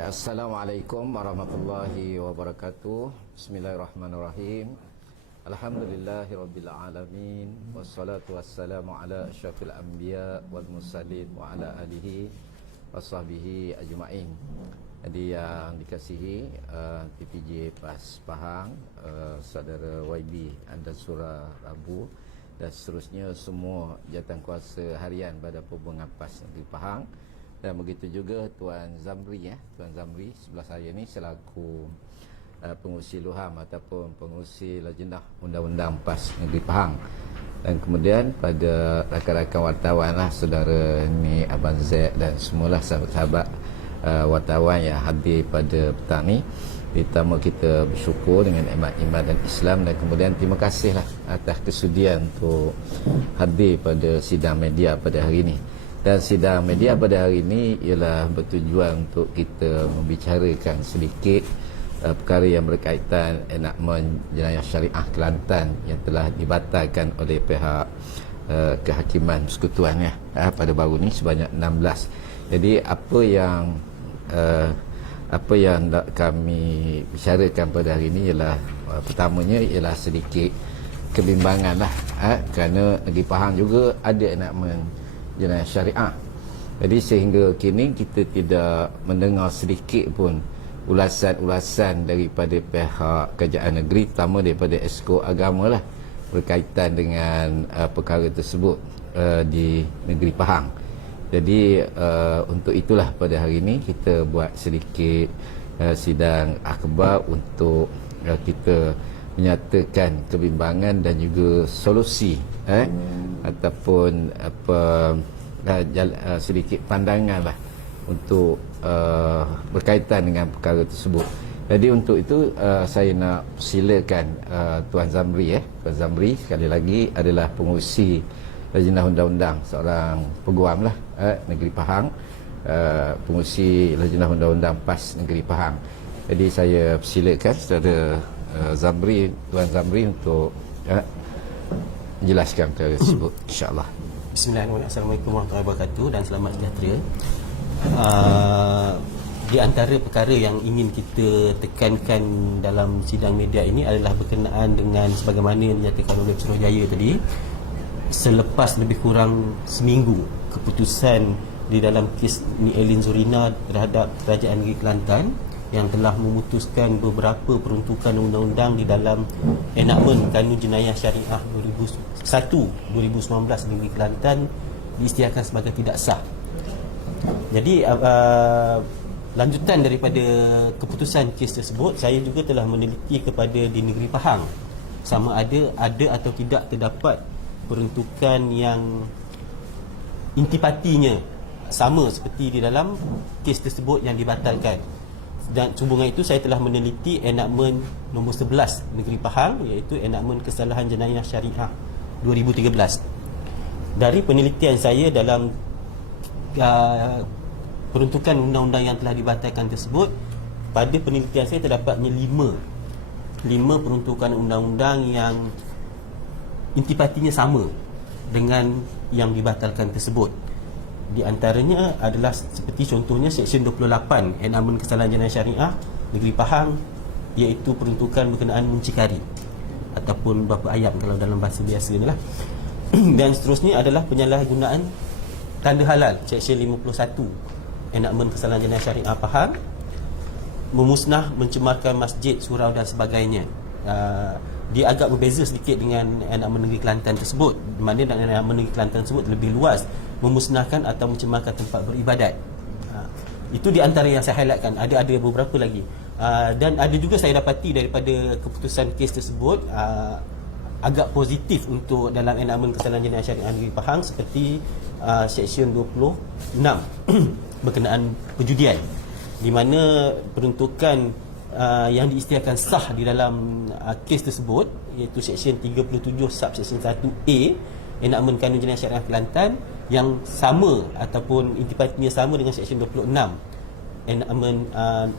Ya, Assalamualaikum warahmatullahi wabarakatuh. Bismillahirrahmanirrahim. Alhamdulillahirabbil alamin wassalatu wassalamu ala asyrafil anbiya wal mursalin wa ala alihi washabbihi ajmain. Jadi yang dikasihi TPJ PAS Pahang, saudara YB Anda Surah Rabu dan seterusnya semua jawatankuasa harian pada Perhubungan PAS Negeri Pahang. Dan begitu juga Tuan Zamri, Tuan Zamri sebelah saya ni selaku pengurusi Luham ataupun pengurusi Lajnah Undang-Undang PAS Negeri Pahang. Dan kemudian pada rakan-rakan wartawan lah, saudara ni Abang Zaid dan semualah sahabat-sahabat wartawan yang hadir pada petang ni. Pertama kita bersyukur dengan iman dan Islam, dan kemudian terima kasihlah atas kesudian untuk hadir pada sidang media pada hari ini. Dan sidang media pada hari ini ialah bertujuan untuk kita membicarakan sedikit perkara yang berkaitan enakmen jenayah syariah Kelantan yang telah dibatalkan oleh pihak kehakiman persekutuan pada baru ni sebanyak 16. Jadi apa yang nak kami bicarakan pada hari ini ialah pertamanya ialah sedikit kebimbangan lah, kerana Negeri Pahang juga ada enakmen jenayah syariah. Jadi sehingga kini kita tidak mendengar sedikit pun ulasan-ulasan daripada pihak kerajaan negeri, terutama daripada Esko Agama lah, berkaitan dengan perkara tersebut di Negeri Pahang. Jadi untuk itulah pada hari ini kita buat sedikit sidang akhbar untuk kita menyatakan kebimbangan dan juga solusi ataupun sedikit pandangan lah untuk berkaitan dengan perkara tersebut. Jadi untuk itu saya nak silakan Tuan Zamri. Tuan Zamri sekali lagi adalah pengurusi Lajnah Undang-Undang, seorang peguam lah Negeri Pahang, pengurusi Lajnah Undang-Undang PAS Negeri Pahang. Jadi saya silakan saudara Zamri, Tuan Zamri untuk menjelaskan perkara tersebut, insya-Allah. Bismillahirrahmanirrahim. Assalamualaikum warahmatullahi wabarakatuh dan selamat sejahtera. Di antara perkara yang ingin kita tekankan dalam sidang media ini adalah berkenaan dengan sebagaimana yang dinyatakan oleh Suruhjaya tadi, selepas lebih kurang seminggu keputusan di dalam kes Ni Elin Zorina terhadap Kerajaan Negeri Kelantan yang telah memutuskan beberapa peruntukan undang-undang di dalam enakmen Kanun Jenayah Syariah 2019 Negeri Kelantan diisytiharkan sebagai tidak sah. Jadi lanjutan daripada keputusan kes tersebut, saya juga telah meneliti kepada di Negeri Pahang sama ada atau tidak terdapat peruntukan yang intipatinya sama seperti di dalam kes tersebut yang dibatalkan. Dan sehubungan itu saya telah meneliti enakmen nombor 11 Negeri Pahang, iaitu enakmen kesalahan jenayah syariah 2013. Dari penelitian saya dalam peruntukan undang-undang yang telah dibatalkan tersebut, pada penelitian saya terdapatnya 5 peruntukan undang-undang yang intipatinya sama dengan yang dibatalkan tersebut. Di antaranya adalah seperti contohnya Seksyen 28 enakmen kesalahan jenayah syariah Negeri Pahang, iaitu peruntukan berkenaan muncikari ataupun bapa ayam kalau dalam bahasa biasa ni lah. Dan seterusnya adalah penyalahgunaan tanda halal Seksyen 51 enakmen kesalahan jenayah syariah Pahang, memusnah mencemarkan masjid, surau dan sebagainya. Dia agak berbeza sedikit dengan enakmen Negeri Kelantan tersebut, di mana dalam enakmen Negeri Kelantan tersebut lebih luas, memusnahkan atau mencemarkan tempat beribadat. Itu di antara yang saya highlightkan. Ada beberapa lagi. Dan ada juga saya dapati daripada keputusan kes tersebut agak positif untuk dalam enakmen kesalahan jenayah syariah Negeri Pahang, seperti Seksyen 26 berkenaan perjudian, di mana peruntukan yang diisytiharkan sah di dalam kes tersebut, iaitu Seksyen 37 Subseksyen 1A enakmen Kanun Jenayah Syariah Kelantan, yang sama ataupun intipatinya sama dengan Seksyen 26 enakmen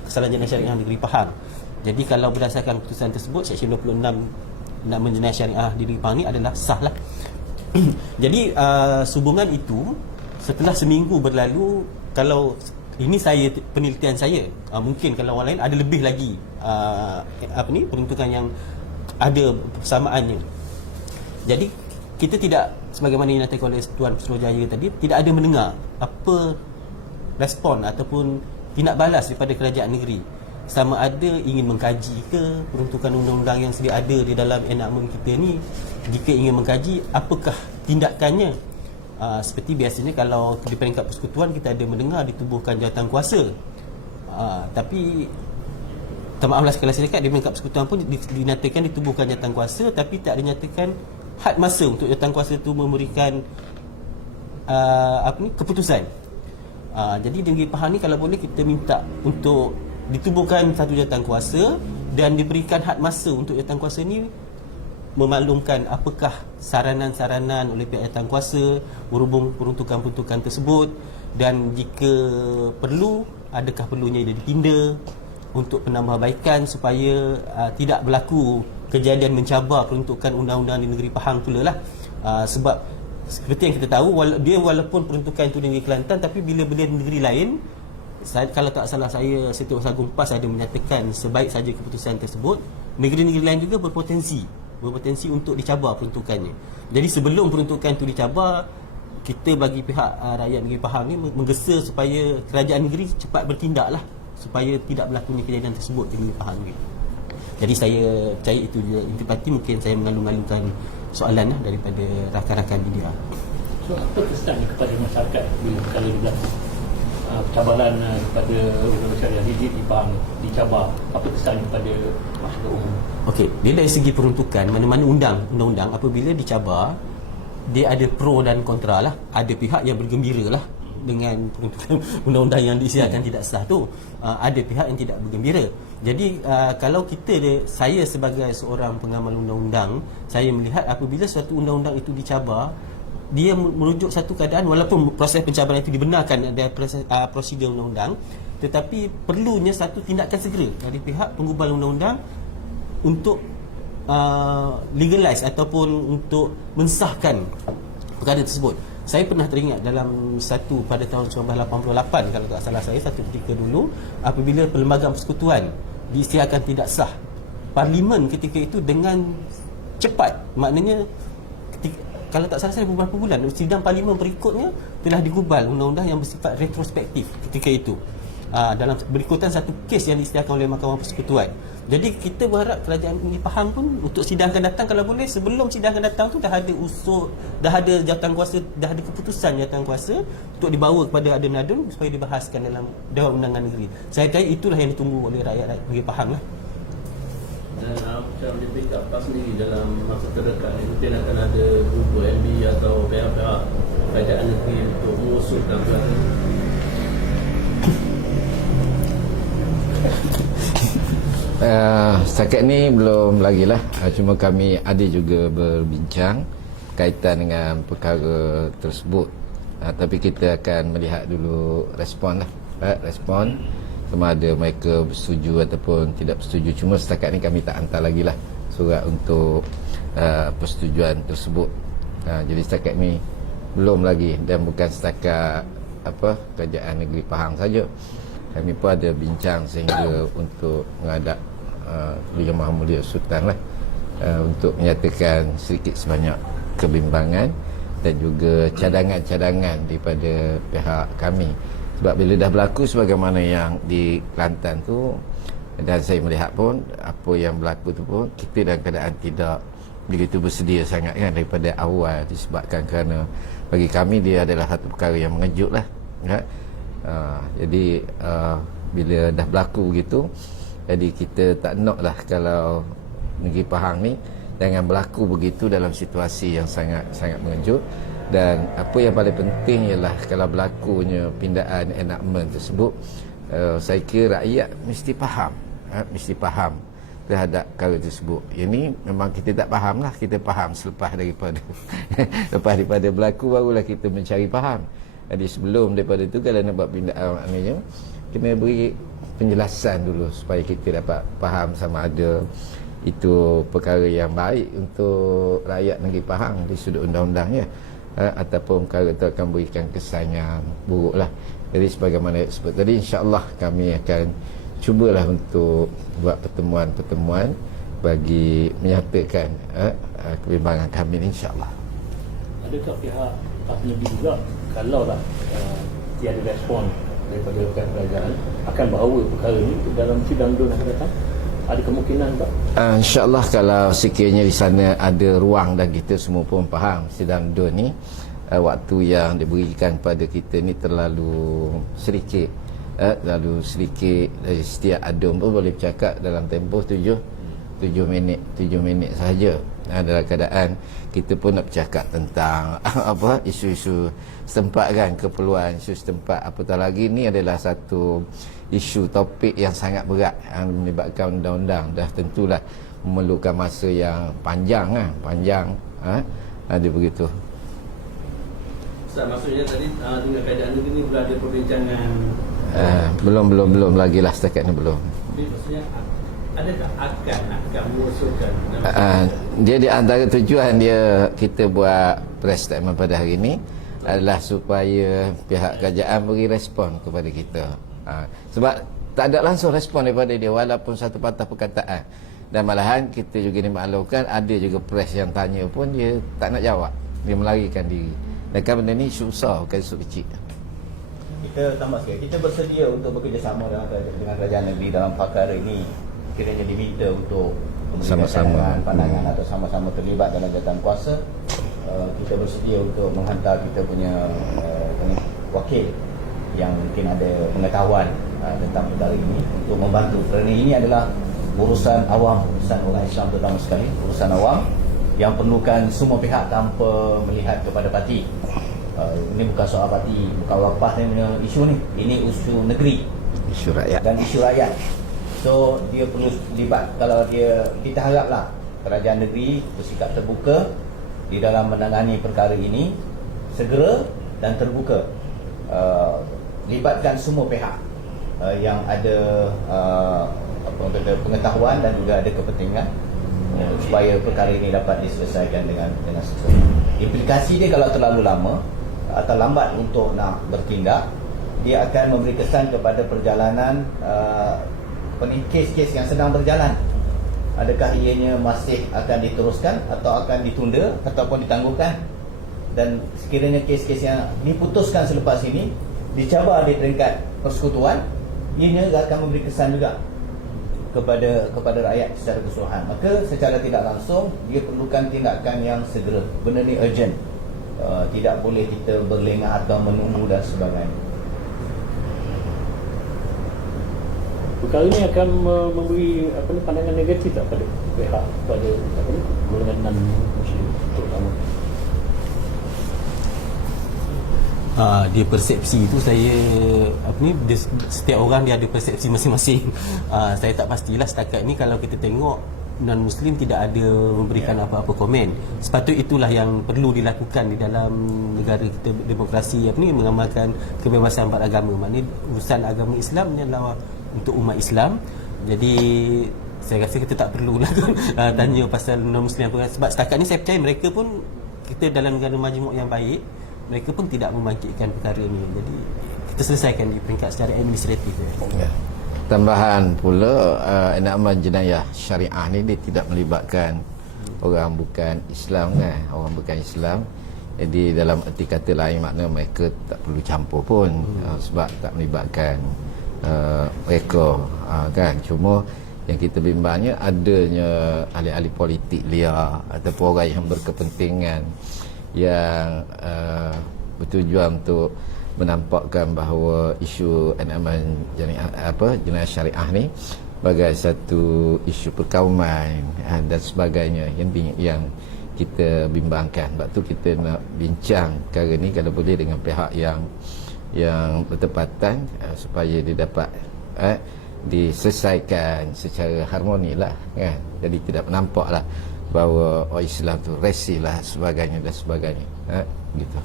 kesalahan jenayah syariah Negeri Pahang. Jadi kalau berdasarkan keputusan tersebut, Seksyen 26 enakmen jenayah syariah di Negeri Pahang ni adalah sah lah. Jadi sehubungan itu, setelah seminggu berlalu, kalau Ini penelitian saya. Mungkin kalau orang lain ada lebih lagi peruntukan yang ada persamaannya. Jadi kita tidak, sebagaimana yang dinyatakan oleh Tuan Suruhjaya tadi, tidak ada mendengar apa respon ataupun tindak balas daripada kerajaan negeri, sama ada ingin mengkaji ke peruntukan undang-undang yang sedia ada di dalam enakmen kita ni. Jika ingin mengkaji, apakah tindakannya? Seperti biasanya kalau di peringkat persekutuan kita ada mendengar ditubuhkan jawatan kuasa, tapi maaflah sekali saya cakap, di peringkat persekutuan pun dinyatakan ditubuhkan jawatan kuasa, tapi tak dinyatakan had masa untuk jawatan kuasa itu memberikan keputusan. Jadi di Negeri Pahang ni kalau boleh kita minta untuk ditubuhkan satu jawatan kuasa dan diberikan had masa untuk jawatan kuasa ni memaklumkan apakah saranan-saranan oleh pihak jawatan kuasa berhubung peruntukan-peruntukan tersebut, dan jika perlu, adakah perlunya dia ditinda untuk penambahbaikan supaya tidak berlaku kejadian mencabar peruntukan undang-undang di Negeri Pahang pula lah. Sebab seperti yang kita tahu, walaupun peruntukan itu di Negeri Kelantan, tapi bila berada di negeri lain, kalau tak salah saya, Setiausaha Agung PAS ada menyatakan sebaik saja keputusan tersebut, negeri-negeri lain juga berpotensi untuk dicabar peruntukannya. Jadi sebelum peruntukan itu dicabar, kita bagi pihak rakyat Negeri Pahang ni menggesa supaya kerajaan negeri cepat bertindaklah supaya tidak berlakunya kejadian tersebut di Negeri Pahang ni. Jadi saya percaya itu je intipati. Mungkin saya mengalu-alukan soalan daripada rakan-rakan media. So apa kesannya kepada masyarakat bila perkara ini berlaku? Cabaran kepada undang-undang syariah di Pahang dicabar, apa kesannya kepada masyarakat umum? Okey, dia dari segi peruntukan, mana-mana undang-undang apabila dicabar, dia ada pro dan kontra lah. Ada pihak yang bergembira lah dengan peruntukan undang-undang yang disiarkan tidak sah tu. Ada pihak yang tidak bergembira. Jadi kalau saya sebagai seorang pengamal undang-undang, saya melihat apabila suatu undang-undang itu dicabar, dia merujuk satu keadaan, walaupun proses pencabaran itu dibenarkan ada prosedur undang-undang, tetapi perlunya satu tindakan segera dari pihak penggubal undang-undang untuk legalize ataupun untuk mensahkan perkara tersebut. Saya pernah teringat dalam pada tahun 1988 kalau tak salah saya, satu ketika dulu apabila Perlembagaan Persekutuan diisytiharkan tidak sah, Parlimen ketika itu dengan cepat, maknanya kalau tak salah saya beberapa bulan, sidang Parlimen berikutnya telah digubal undang-undang yang bersifat retrospektif ketika itu, dalam berikutan satu kes yang diisytiharkan oleh Mahkamah Persekutuan. Jadi kita berharap kerajaan Negeri Pahang pun untuk sidang akan datang, kalau boleh sebelum sidang akan datang tu dah ada dah ada jawatan kuasa, dah ada keputusan jawatan kuasa untuk dibawa kepada adun-adun supaya dibahaskan dalam Dewan Undangan Negeri. Saya kata itulah yang ditunggu oleh rakyat Negeri Pahang lah. Dan macam di pick-up PAS sendiri dalam masa terdekat ni mungkin akan ada grup MB atau pihak-pihak kerajaan negeri untuk mengusulkan perkara. Setakat ni belum lagi lah. Cuma kami ada juga berbincang kaitan dengan perkara tersebut. Tapi kita akan melihat dulu respon lah. Respon sama ada mereka bersetuju ataupun tidak bersetuju. Cuma setakat ni kami tak hantar lagi lah surat untuk persetujuan tersebut. Jadi setakat ni belum lagi, dan bukan setakat kerajaan negeri Pahang saja. Kami pun ada bincang sehingga untuk menghadap Yang Maha Mulia Sultan lah, untuk menyatakan sedikit sebanyak kebimbangan dan juga cadangan-cadangan daripada pihak kami. Sebab bila dah berlaku sebagaimana yang di Kelantan tu, dan saya melihat pun apa yang berlaku tu pun kita dalam keadaan tidak begitu bersedia sangat kan daripada awal, disebabkan kerana bagi kami dia adalah satu perkara yang mengejut lah kan? Jadi bila dah berlaku begitu, jadi kita tak nak lah kalau Negeri Pahang ni jangan berlaku begitu dalam situasi yang sangat mengejut. Dan apa yang paling penting ialah kalau berlakunya pindaan enactment tersebut, saya kira rakyat mesti faham terhadap perkara tersebut. Ini memang kita tak faham lah, kita faham selepas daripada lepas daripada berlaku barulah kita mencari faham. Jadi sebelum daripada itu, kalau nak buat pindaan, maknanya kena beri penjelasan dulu supaya kita dapat faham sama ada itu perkara yang baik untuk rakyat Negeri Pahang di sudut undang-undangnya, ataupun perkara itu akan berikan kesan yang buruk lah Jadi sebagaimana sebut tadi, insya-Allah kami akan cubalah untuk buat pertemuan-pertemuan bagi menyatakan kebimbangan kami ini, insya-Allah. Adakah pihak Tasnibi juga kalaulah tiada respon daripada pihak kerajaan akan bawa perkara ini dalam sidang DUN akan datang? Ada kemungkinan tak? InsyaAllah kalau sekiranya di sana ada ruang dan kita semua pun faham sidang DUN ni waktu yang diberikan pada kita ni terlalu sedikit, dari setiap adun pun boleh bercakap dalam tempoh 7 minit sahaja. Dalam keadaan kita pun nak bercakap tentang isu-isu setempat kan, keperluan isu setempat, apatah lagi ni adalah satu isu topik yang sangat berat yang melibatkan undang-undang, dah tentulah memerlukan masa yang panjang ada begitu. Ustaz, maksudnya tadi dengan keadaan ini berada perbincangan belum lagi lah setakat ni belum. Jadi maksudnya adakah akan mengusulkan dia di antara tujuan dia kita buat press statement pada hari ini adalah supaya pihak kerajaan beri respon kepada kita. Sebab tak ada langsung respon daripada dia walaupun satu patah perkataan, dan malahan kita juga dimaklumkan ada juga press yang tanya pun dia tak nak jawab, dia melarikan diri. Dan kan benda ni isu besar, bukan isu kecil. Kita tambah sikit, kita bersedia untuk bekerjasama dengan kerajaan negeri dalam perkara ini. Kiranya diminta untuk sama-sama pandangan atau sama-sama terlibat dalam jawatan kuasa, kita bersedia untuk menghantar kita punya wakil yang mungkin ada pengetahuan tentang perkara ini untuk membantu, kerana ini adalah urusan awam, urusan orang Islam terutama sekali, urusan awam yang perlukan semua pihak tanpa melihat kepada parti. Ini bukan soal parti, bukan wakaf ni punya isu ni, ini isu negeri, Isu rakyat. dan isu rakyat. So dia perlu terlibat. Kalau kita haraplah kerajaan negeri bersikap terbuka di dalam menangani perkara ini segera dan terbuka, libatkan semua pihak yang ada pengetahuan dan juga ada kepentingan supaya perkara ini dapat diselesaikan dengan segera. Implikasi dia kalau terlalu lama atau lambat untuk nak bertindak, dia akan memberi kesan kepada perjalanan kes-kes yang sedang berjalan. Adakah ianya masih akan diteruskan atau akan ditunda ataupun ditangguhkan? Dan sekiranya kes-kes yang diputuskan selepas ini dicabar di peringkat persekutuan, ianya akan memberi kesan juga kepada rakyat secara keseluruhan. Maka secara tidak langsung dia perlukan tindakan yang segera. Benda ni urgent, tidak boleh kita berlengah atau menunggu dan sebagainya. Perkara ini akan memberi pandangan negatif tak pada pihak, pada golongan non-Muslim terutama? Dia persepsi itu saya setiap orang dia ada persepsi masing-masing. Saya tak pastilah setakat ni. Kalau kita tengok non-Muslim tidak ada memberikan apa-apa komen. Sepatut itulah yang perlu dilakukan di dalam negara kita demokrasi mengamalkan kebebasan beragama. Maknanya urusan agama Islam ni adalah untuk umat Islam. Jadi saya rasa kita tak perlulah tanya pasal non-Muslim apa, sebab setakat ni saya percaya mereka pun, kita dalam negara majmuk yang baik, mereka pun tidak membangkitkan perkara ini. Jadi kita selesaikan di peringkat secara administratif. Tambahan pula, enakman jenayah syariah ni dia tidak melibatkan orang bukan Islam kan, orang bukan Islam. Jadi dalam erti kata lain, makna mereka tak perlu campur pun, sebab tak melibatkan mereka kan. Cuma yang kita bimbangnya adanya ahli-ahli politik liar ataupun orang yang berkepentingan yang bertujuan untuk menampakkan bahawa isu enakman jenayah syariah ni sebagai satu isu perkauman dan sebagainya yang kita bimbangkan. Sebab tu kita nak bincang perkara ni kalau boleh dengan pihak yang bertepatan supaya dia dapat diselesaikan secara harmoni lah kan. Jadi tidak menampaklah bahawa Islam tu resi lah sebagainya dan sebagainya gitu.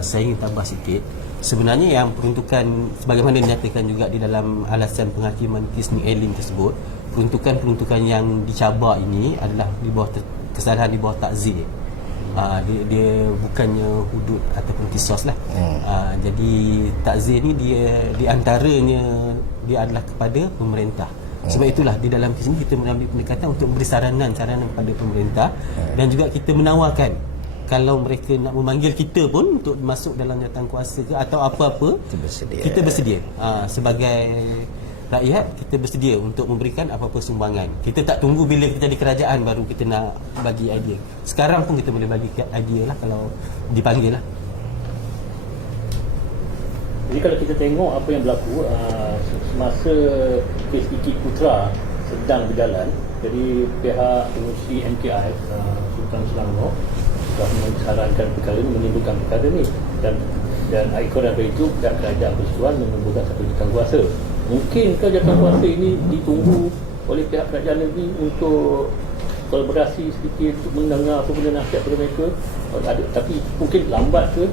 Saya ingin tambah sikit. Sebenarnya yang peruntukan sebagaimana dinyatakan juga di dalam alasan penghakiman kes Nick Allen tersebut, peruntukan yang dicabar ini adalah di bawah kesalahan di bawah takzir. Dia bukannya hudud ataupun kisos lah. Jadi takzir ni dia di antaranya dia adalah kepada pemerintah. Sebab itulah di dalam sini kita mengambil pendekatan untuk memberi saranan kepada pemerintah, dan juga kita menawarkan kalau mereka nak memanggil kita pun untuk masuk dalam jawatankuasa ke atau apa-apa, kita bersedia. Sebagai rakyat kita bersedia untuk memberikan apa-apa sumbangan. Kita tak tunggu bila kita di kerajaan baru kita nak bagi idea. Sekarang pun kita boleh bagi idea lah kalau dipanggil lah. Jadi kalau kita tengok apa yang berlaku semasa kes Iki Putra sedang berjalan, jadi pihak pengurusi MKI Sultan Selangor sudah mensarankan perkara ini, menimbulkan perkara ini, dan ikut daripada itu pihak kerajaan Persekutuan menimbulkan satu jawatankuasa. Mungkinkah jawatankuasa ini ditunggu oleh pihak kerajaan negeri untuk kolaborasi sedikit untuk mendengar apa benda nasihat kepada mereka? Tapi mungkin lambat ke?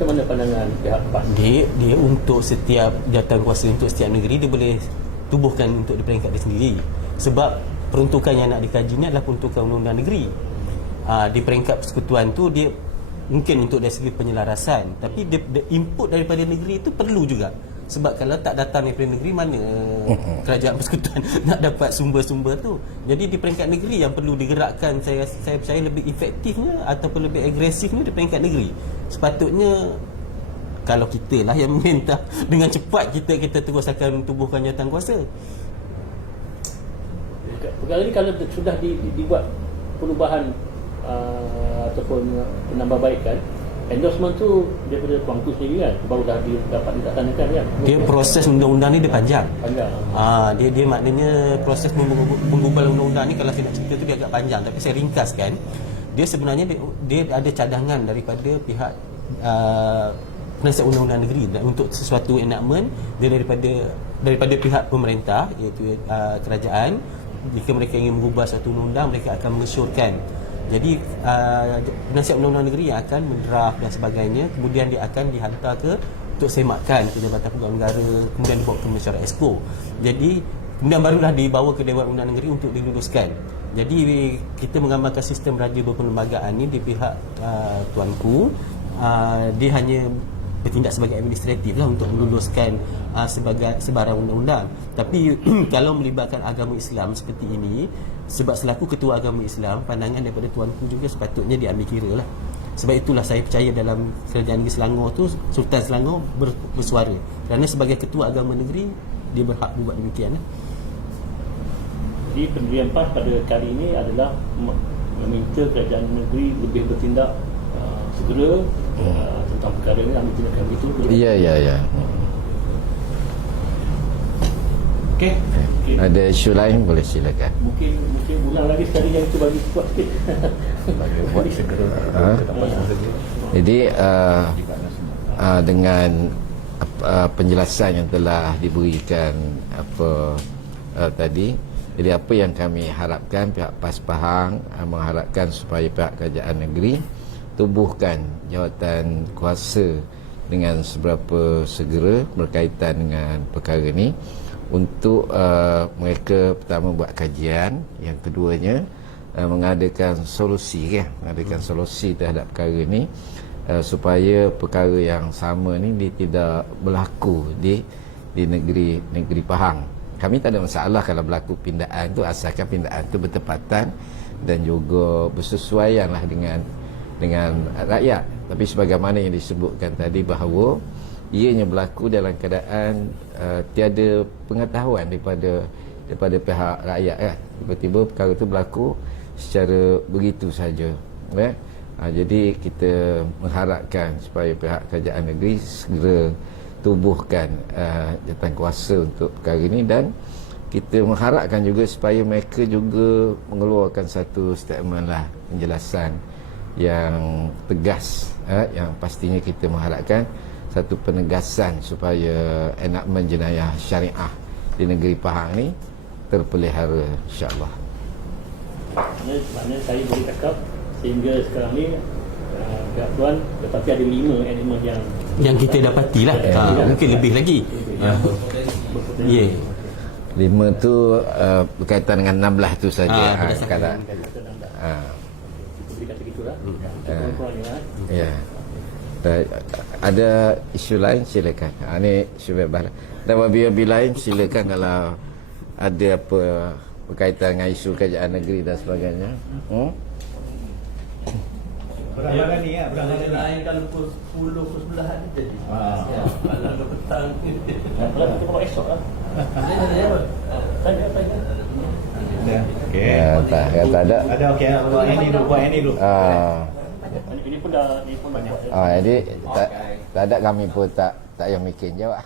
Macam mana pandangan pihak PAS? Dia untuk setiap jawatankuasa untuk setiap negeri dia boleh tubuhkan untuk di peringkat dia sendiri. Sebab peruntukan yang nak dikaji ni adalah peruntukan undang-undang negeri. Di peringkat persekutuan tu dia mungkin untuk dari segi penyelarasan, tapi dia input daripada negeri itu perlu juga. Sebab kalau tak datang daripada negeri, mana kerajaan persekutuan nak dapat sumber-sumber tu. Jadi di peringkat negeri yang perlu digerakkan, saya percaya lebih efektifnya ataupun lebih agresifnya di peringkat negeri. Sepatutnya kalau kita lah yang meminta, dengan cepat kita terus akan tubuhkan jawatankuasa. Perkara ni kalau sudah dibuat perubahan ataupun penambahbaikan, endorsement tu daripada Tuanku sendiri kan, baru dah dapat dilaksanakan kan. Dia proses undang-undang ni dia panjang. Dia maknanya proses menggubal undang-undang ni, kalau saya nak cerita tu dia agak panjang, tapi saya ringkaskan. Dia sebenarnya dia ada cadangan daripada pihak penasihat undang-undang negeri, dan untuk sesuatu enactment dia daripada pihak pemerintah, iaitu kerajaan. Jika mereka ingin mengubah suatu undang-undang, mereka akan mengesyorkan. Jadi penasihat undang-undang negeri yang akan mendraft dan sebagainya, kemudian dia akan dihantar untuk semakkan ke Jabatan Pegawai Negara, kemudian dibawa ke Mesyuarat Exco. Jadi kemudian barulah dibawa ke Dewan Undang Negeri untuk diluluskan. Jadi kita mengamalkan sistem raja berperlembagaan ni di pihak Tuanku. Dia hanya bertindak sebagai administratif lah untuk meluluskan sebagai sebarang undang-undang. Tapi kalau melibatkan agama Islam seperti ini, sebab selaku ketua agama Islam, pandangan daripada Tuanku juga sepatutnya diambil kira lah. Sebab itulah saya percaya dalam kerajaan negeri Selangor tu, Sultan Selangor bersuara, kerana sebagai ketua agama negeri dia berhak buat demikian lah. Jadi pendirian PAS pada kali ini adalah meminta kerajaan negeri lebih bertindak segera tentang perkara ini, ambil tindakan itu. Ya. Okey. Ada isu lain boleh silakan. Mungkin ulang lagi sekali yang itu bagi kuat sikit. Buat segera. Jadi dengan penjelasan yang telah diberikan tadi, jadi apa yang kami harapkan, pihak PAS Pahang mengharapkan supaya pihak kerajaan negeri tubuhkan jawatan kuasa dengan seberapa segera berkaitan dengan perkara ini, untuk mereka pertama buat kajian, yang keduanya mengadakan solusi terhadap perkara ini, supaya perkara yang sama ni dia tidak berlaku di negeri Pahang. Kami tak ada masalah kalau berlaku pindaan tu, asalkan pindaan tu bertepatan dan juga bersesuaianlah dengan rakyat. Tapi sebagaimana yang disebutkan tadi, bahawa ianya berlaku dalam keadaan tiada pengetahuan daripada pihak rakyat kan. Tiba-tiba perkara itu berlaku secara begitu saja. Jadi kita mengharapkan supaya pihak kerajaan negeri segera tubuhkan jawatankuasa untuk perkara ini, dan kita mengharapkan juga supaya mereka juga mengeluarkan satu statement lah, penjelasan yang tegas, yang pastinya kita mengharapkan satu penegasan supaya enactment jenayah syariah di negeri Pahang ni terpelihara, insya-Allah. Maknanya saya boleh cakap sehingga sekarang ni pihak Tuan, tetapi ada 5 enactment yang kita dapati lah. Mungkin lebih lagi. Ya. 5 tu berkaitan dengan 16 tu saja. sedikit segitulah. Kurang-kurangnya. Ya. Ada isu lain silakan. Ini isu bebas. Dan wabi-wabi lain silakan kalau ada apa berkaitan dengan isu kerajaan negeri dan sebagainya. Berapa ni ya? Berapa Kalau ni? lain kalau pukul 10 pukul 11 ada jadi. Ya, kalau ada petang. Kalau kita bawa esok lah. Ada apa? Tanya apa ini? Okey. Ya, tak ada. Ada okey. Buat ini dulu, buat ini dulu. Ini pun dah banyak. Jadi tak ada, kami pun tak payah mikir jawab.